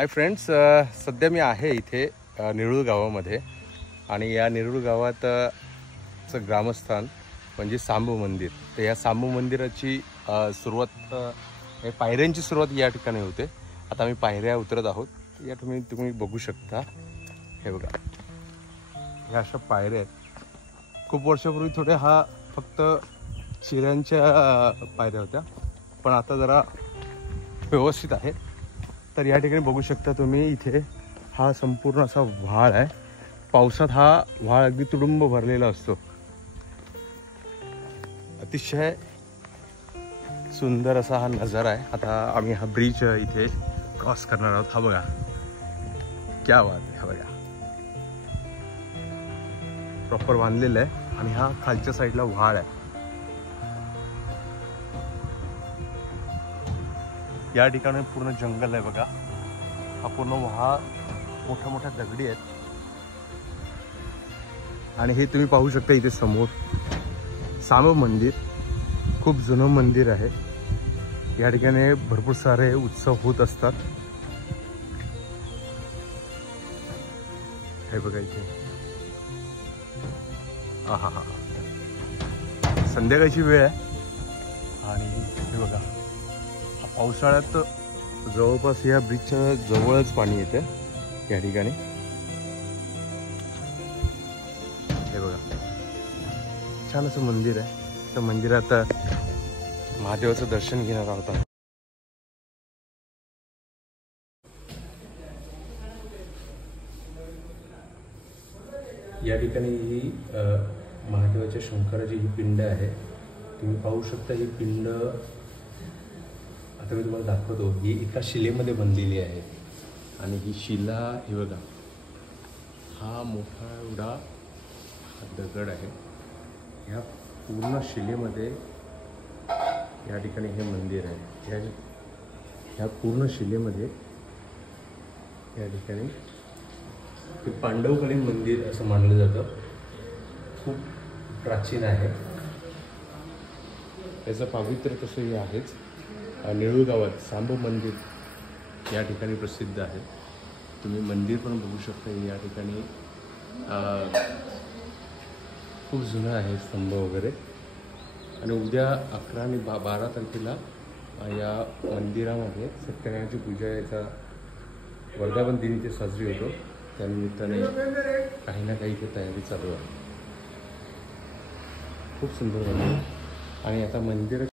Hi friends, सध्या मी आहे इथे निरुळ गावामध्ये आणि या निरुळ गावाचं ग्रामस्थान म्हणजे सांबू मंदिर. तर या सांबू मंदिराची सुरुवात पायऱ्यांची सुरुवात या ठिकाणी होते. आता आम्ही पायऱ्या उतरत आहोत. या तुम्ही बघू शकता. हे बघा, ह्या अशा पायऱ्या आहेत. खूप वर्षापूर्वी थोड्या हा फक्त चिऱ्यांच्या पायऱ्या होत्या, पण आता जरा व्यवस्थित आहे. तर या ठिकाणी बघू शकता तुम्ही, इथे हा संपूर्ण असा व्हाळ आहे. पावसात हा व्हाळ अगदी तुडुंब भरलेला असतो. अतिशय सुंदर असा हा नजारा आहे. आता आम्ही हा ब्रिज इथे क्रॉस करणार आहोत. हा बघा, क्या बात आहे. हा बघा, प्रॉपर बांधलेला आहे आणि हा खालच्या साईडला व्हाळ आहे. या ठिकाणी पूर्ण जंगल आहे बघा. हा पूर्ण व्हाळ मोठ्या मोठ्या दगडी आहेत आणि हे तुम्ही पाहू शकता इथे समोर सांबू मंदिर. खूप जुनं मंदिर आहे. या ठिकाणी भरपूर सारे उत्सव होत असतात. हे बघा इथे हा संध्याकाळची वेळ आहे आणि हे बघा, पावसाळ्यात जवळपास या ब्रिजच्या जवळच पाणी येते या ठिकाणी. हे बघा, छान असं मंदिर आहे. त्या मंदिरात महादेवाचं दर्शन घेणार आहोत. या ठिकाणी ही महादेवाच्या शंकराची ही पिंड आहे. तुम्ही पाहू शकता. ही पिंड आता मी तुम्हाला दाखवतो. ही एका शिलेमध्ये बनलेली आहे आणि ही शिला, हे बघा, हा मोठा एवढा दगड आहे. ह्या पूर्ण शिलेमध्ये या ठिकाणी हे मंदिर आहे. ह्या पूर्ण शिलेमध्ये या ठिकाणी हे पांडवकालीन मंदिर असं मानलं जातं. खूप प्राचीन आहे. त्याचं पावित्र्य तसंही आहेच. निरुळ गावात सांबू मंदिर या ठिकाणी प्रसिद्ध आहे. तुम्ही मंदिर पण बघू शकता. या ठिकाणी खूप जुनं आहे, स्तंभ वगैरे. आणि उद्या 11 आणि 12 तारखेला या मंदिरामध्ये सत्यनारायणाची पूजा, याचा वर्धापन दिन इथे साजरी होतो. त्यानिमित्ताने काही ना काही इथे तयारी चालू आहे. खूप सुंदर मंदिर. आणि आता मंदिराच्या